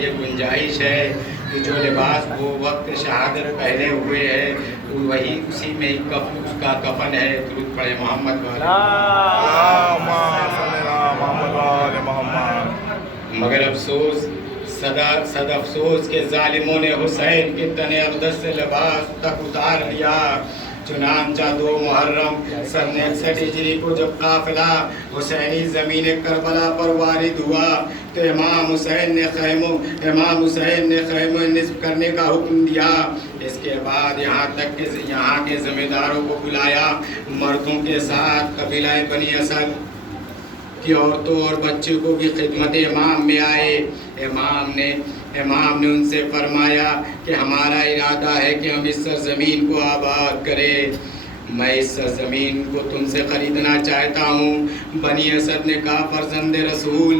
یہ گنجائش ہے کہ جو لباس وہ وقت شہادت پہنے ہوئے ہے وہی اسی میں اس کا کفن ہے. درود پڑھے محمد مگر افسوس صد افسوس کہ ظالموں نے حسین کے تن اقدس سے لباس تک اتار لیا. چنانچہ 2 محرم سن 61 ہجری کو جب قافلہ حسینی زمین کربلا پر وارد ہوا تو امام حسین نے خیمہ نصب کرنے کا حکم دیا. اس کے بعد یہاں کے ذمہ داروں کو بلایا. مردوں کے ساتھ قبیلہ بنی اسد کی عورتوں اور بچوں کو بھی خدمت امام میں آئے. امام نے ان سے فرمایا کہ ہمارا ارادہ ہے کہ ہم اس سرزمین کو آباد کریں. میں اس سرزمین کو تم سے خریدنا چاہتا ہوں. بنی اسد نے کہا فرزند رسول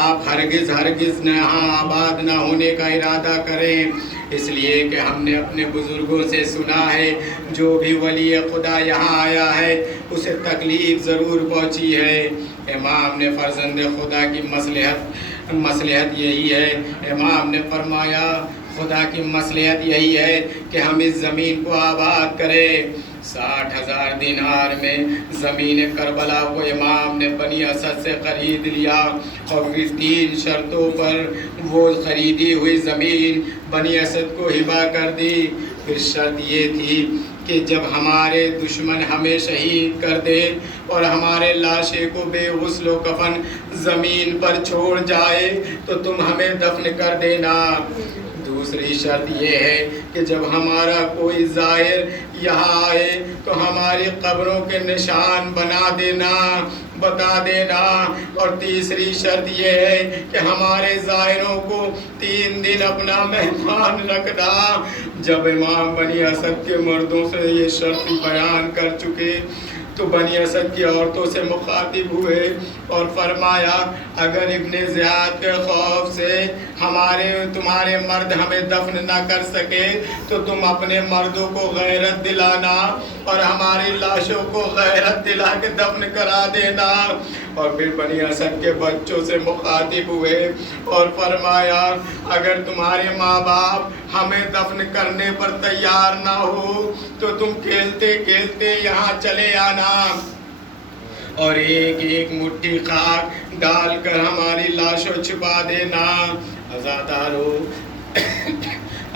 آپ ہرگز یہاں آباد نہ ہونے کا ارادہ کریں، اس لیے کہ ہم نے اپنے بزرگوں سے سنا ہے جو بھی ولی خدا یہاں آیا ہے اسے تکلیف ضرور پہنچی ہے. امام نے فرزند خدا کی مصلحت یہی ہے. امام نے فرمایا خدا کی مصلحت یہی ہے کہ ہم اس زمین کو آباد کریں. 60,000 دینار میں زمین کربلا کو امام نے بنی اسد سے خرید لیا اور پھر 3 شرطوں پر وہ خریدی ہوئی زمین بنی اسد کو ہبہ کر دی. پھر شرط یہ تھی کہ جب ہمارے دشمن ہمیں شہید کر دے اور ہمارے لاشیں کو بے غسل و کفن زمین پر چھوڑ جائے تو تم ہمیں دفن کر دینا. دوسری شرط یہ ہے کہ جب ہمارا کوئی زائر یہاں آئے تو ہماری قبروں کے نشان بتا دینا. اور تیسری شرط یہ ہے کہ ہمارے زائروں کو 3 دن اپنا مہمان رکھنا. جب امام بنی اسد کے مردوں سے یہ شرط بیان کر چکے تو بنی اسد کی عورتوں سے مخاطب ہوئے اور فرمایا اگر ابن زیاد کے خوف سے تمہارے مرد ہمیں دفن نہ کر سکے تو تم اپنے مردوں کو غیرت دلانا اور ہماری لاشوں کو غیرت دلا کے دفن کرا دینا. اور پھر بنی اسد کے بچوں سے مخاطب ہوئے اور فرمایا اگر تمہارے ماں باپ ہمیں دفن کرنے پر تیار نہ ہو تو تم کھیلتے کھیلتے یہاں چلے آنا اور ایک مٹھی خاک ڈال کر ہماری لاشوں چھپا دینا.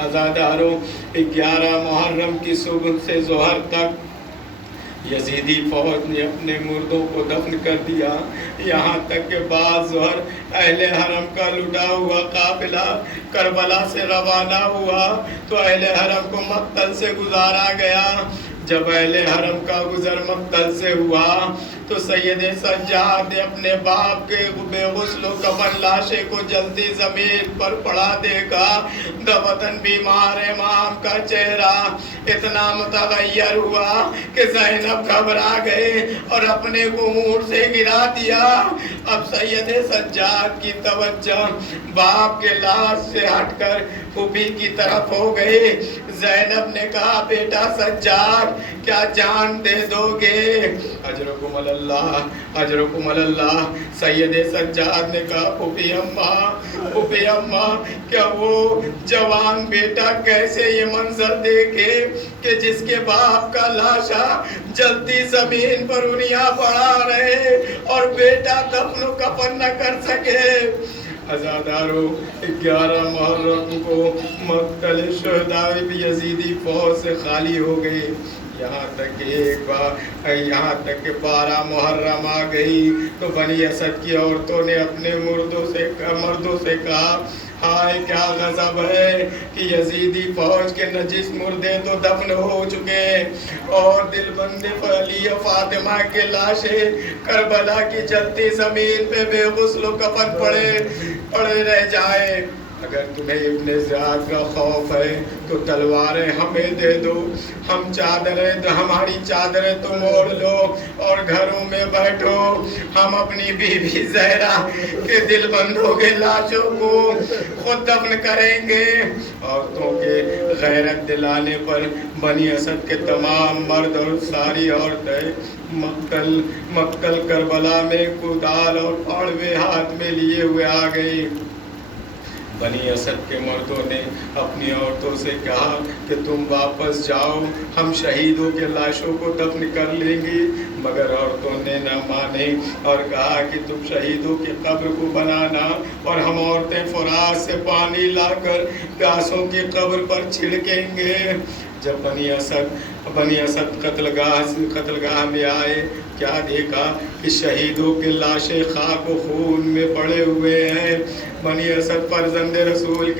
عزاداروں 11 محرم کی صبح سے ظہر تک یزیدی فوج نے اپنے مردوں کو دفن کر دیا. یہاں تک کہ بعد ظہر اہل حرم کا لٹا ہوا قافلہ کربلا سے روانہ ہوا تو اہل حرم کو مقتل سے گزارا گیا. جب اہل حرم کا گزر مقتل سے ہوا تو سید سجاد نے اپنے باپ کے بے غسل و کفن لاشے کو جلدی زمین پر پڑا دیکھا. دفتن بیمار امام کا چہرہ اتنا متغیر ہوا کہ زینب گھبرا گئے اور اپنے کو اونٹ سے گرا دیا. اب سید سجاد کی توجہ باپ کے لاش سے ہٹ کر پھوپھی کی طرف ہو گئی. زینب نے کہا بیٹا سجاد کیا جان دے دو گے؟ اجرکم اللہ. سید سجاد نے کہا پھوپھی اماں کیا وہ جوان بیٹا کیسے یہ منظر دیکھے کہ جس کے باپ کا لاشا جلدی زمین پر انیا پڑا رہے اور بیٹا دفن و کفن نہ کر سکے. عزاداروں 11 محرم کو مقتل شہداء یزیدی فوج سے خالی ہو گئی. یہاں تک کہ 12 محرم آ گئی تو بنی اسد کی عورتوں نے اپنے مردوں سے کہا ہائے کیا غضب ہے کہ یزیدی فوج کے نجس مردے تو دفن ہو چکے اور دل بندے علی و فاطمہ کے لاشیں کربلا کی جلتی زمین پہ بے غسل و کفن پڑے رہ جائے. اگر تمہیں ابن زیاد کا خوف ہے تو تلواریں ہمیں دے دو. ہماری چادریں تم اوڑھ لو اور گھروں میں بیٹھو. ہم اپنی بیوی زہرا کے دل بندوں کے لاشوں کو خود دفن کریں گے. عورتوں کے غیرت دلانے پر بنی اسد کے تمام مرد اور ساری عورتیں مقتل کربلا میں کدال اور پھاڑوے ہاتھ میں لیے ہوئے آ گئی. بنی اسد کے مردوں نے اپنی عورتوں سے کہا کہ تم واپس جاؤ، ہم شہیدوں کے لاشوں کو دفن کر لیں گے، مگر عورتوں نے نہ مانے اور کہا کہ تم شہیدوں کی قبر کو بنانا اور ہم عورتیں فرات سے پانی لا کر گھاسوں کی قبر پر چھڑکیں گے۔ جب بنی اسد قتل گاہ میں آئے، کیا دیکھا کہ شہیدوں کے لاشیں خاک و خون میں پڑے ہوئے ہیں۔ بنی اسد فرزند رسول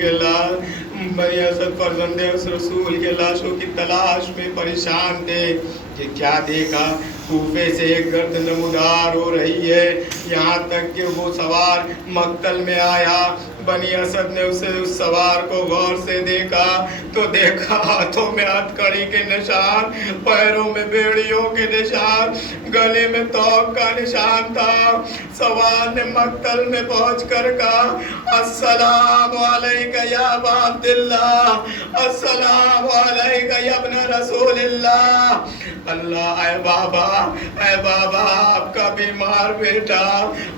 کے لاشوں کی تلاش میں پریشان تھے کہ کیا دیکھا، کوفے سے ایک گرد نمودار ہو رہی ہے، یہاں تک کہ وہ سوار مقتل میں آیا۔ بنی اسد نے اس سوار کو غور سے دیکھا تو دیکھا ہاتھوں میں ہتھ کڑی کے نشان، پیروں میں بیڑیوں کے نشان، گلے میں توق کا نشان تھا۔ سوار نے مقتل میں پہنچ کر کہا، السلام علیکہ یا ابا عبداللہ، السلام علیکہ یا ابن رسول اللہ۔ اللہ، اے بابا آپ کا بیمار بیٹا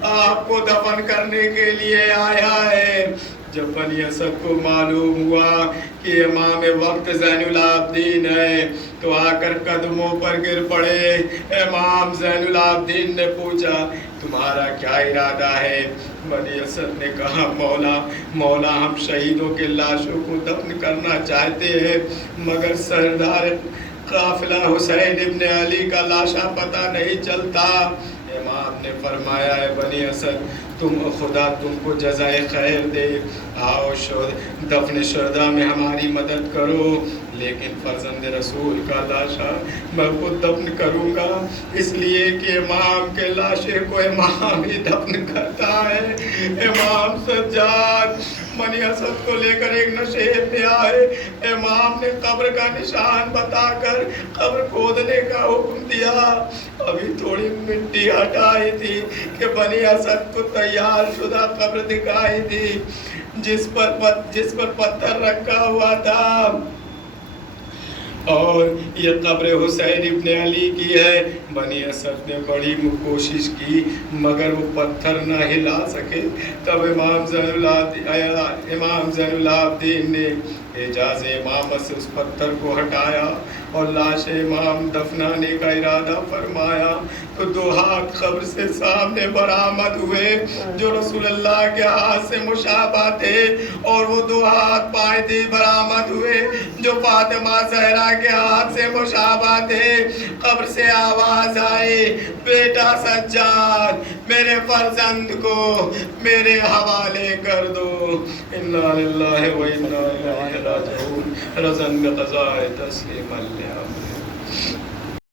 آپ کو دفن کرنے کے لیے آیا ہے۔ جب بنی اسد کو معلوم ہوا کہ امام وقت زین العابدین ہے تو آ کر قدموں پر گر پڑے۔ امام زین العابدین نے پوچھا، تمہارا کیا ارادہ ہے؟ بنی اسد نے کہا، مولا ہم شہیدوں کے لاشوں کو دفن کرنا چاہتے ہیں، مگر سردار قافلہ حسین ابن علی کا لاشا پتہ نہیں چلتا۔ امام نے فرمایا، ہے بنی اسد خدا تم کو جزائے خیر دے، آؤ دفن شہداء میں ہماری مدد کرو، لیکن فرزند رسول کا لاشا میں خود دفن کروں گا، اس لیے کہ امام کے لاشے کو امام ہی دفن کرتا ہے۔ امام سجاد بنی اسد کو لے کر ایک نشیب میں آئے۔ امام نے قبر کا نشان بتا کر قبر کھودنے کا حکم دیا۔ ابھی تھوڑی مٹی ہٹائی تھی کہ بنی اسد کو تیار شدہ قبر دکھائی دی، جس پر پتھر رکھا ہوا تھا، اور یہ قبر حسین ابن علی کی ہے۔ بنی اسد نے بڑی کوشش کی مگر وہ پتھر نہ ہلا سکے۔ تب امام زین العابدین نے اعجاز امامت سے اس پتھر کو ہٹایا اور لاش امام دفنانے کا ارادہ فرمایا تو 2 ہاتھ قبر سے سامنے برآمد ہوئے جو رسول اللہ کے ہاتھ سے مشابہ تھے، اور وہ 2 ہاتھ پائیدی برآمد ہوئے جو فاطمہ زہرا کے ہاتھ سے مشابہ تھے۔ قبر سے آواز آئی، بیٹا سجاد میرے فرزند کو میرے حوالے کر دو۔ انا للہ و انا الیہ راجعون، رضا بقضاء تسلیما لامر۔